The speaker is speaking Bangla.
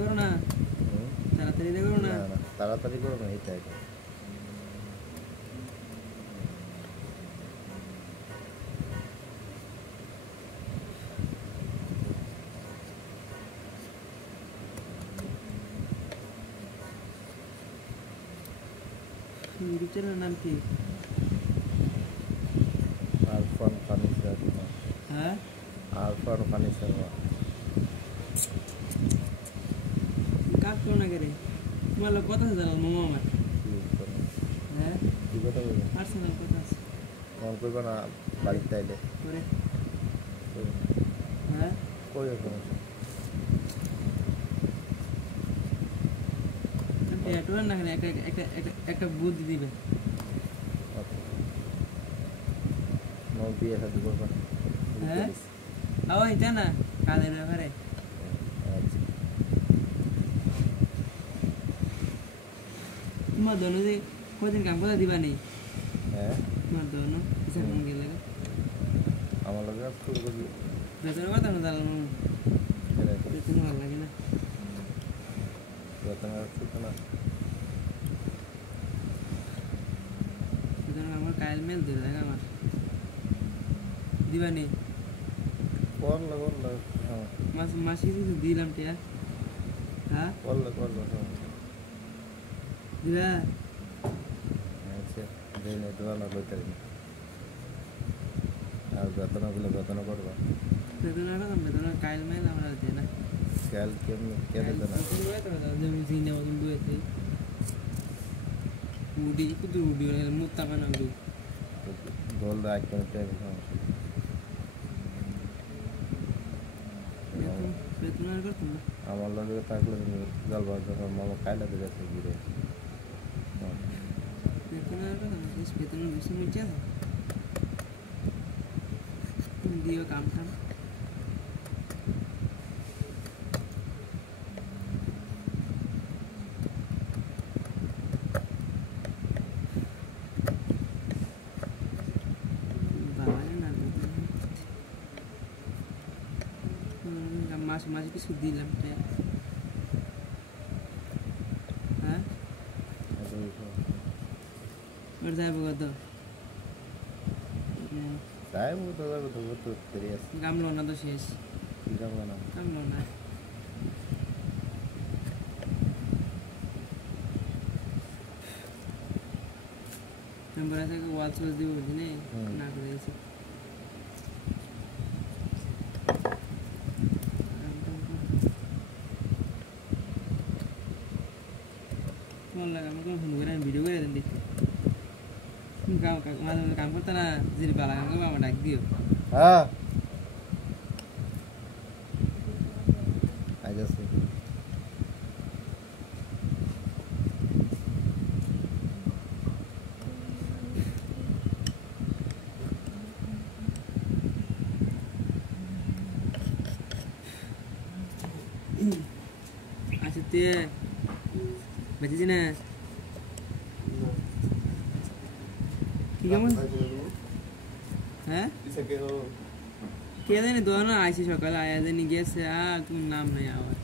করো না, তাড়াতাড়ি করো না। তাড়াতাড়ি করো না, এটাই ইউটিউব চ্যানেলের নাম কি? আরফান ফার্নিচার। হ্যাঁ, আরফান ফার্নিচার। কাজ করো না কেরে? তোমার লোক কথা আছে জানাল মামা আমার। হ্যাঁ, কি কথা বলবো? পার্সোনাল কথা আছে। মন করবে না বাড়িতে আইলে করে হ্যাঁ কই সমস্যা? এটুয়ার না খালি একটা একটা একটা একটা বুদ্ধি দিবে। বিয়ে সাথে করবা? হ্যাঁ, ওই জানা কাজের ব্যাপারে তোমার দোনো যে কদিন কাম কথা দিবা নেই? হ্যাঁ, তোমার দোনো কিসের মন গেলে আমার লগে শুরু করবি। বেতনের কথা না জানো? বেতন ভালো লাগে না। বেতন আর ছুটো না। বেতন আমার কাইল মেল ধরে থাকে আমার। দিবা নেই? করলে মাসে কিছু দিলাম টিয়া। হ্যাঁ, করলে দিবা? আচ্ছা, দেই না দোয়া না বইতে না। আর বেতনগুলো বেতন করবা? বেতনের কথা বেতনের কাইল মেল আমরা দিই না। কাল কেন দেন না? জমি জিনে মতন দুয়েছে উডি কুদু উডি মুত্তা বানা উডি বল দা আইটেম টাইম বেতনের কথা না। আমার লগে থাকলে জলবার যখন মামা খাইলে দিয়ে যাচ্ছে ঘুরে। বেতনের কথা না, বেতনের বেশি মিটে আছে দিও কাম টাম। মাঝে কিছু দিলাম। হ্যাঁ, ওর যাইব কত? যাইব তো কামলো না তো শেষ। কামলো না মেম্বার আছে ওয়াল সোজ দিব দিনে না করে দিয়েছি। তোমার লাগে আমাকে ফোন করে ভিডিও করে দেন দেখতে। মাঝে মাঝে কাম করতে না যদি বালা কাম করবো আমার ডাক দিও। হ্যাঁ আইজাছে আচ্ছা তুই বেঁচেছি না? কি কেমন? হ্যাঁ, কে জানি দোকানে আইসি সকালে আয়া জানি গেছে আর তুমি নাম নাই আবার।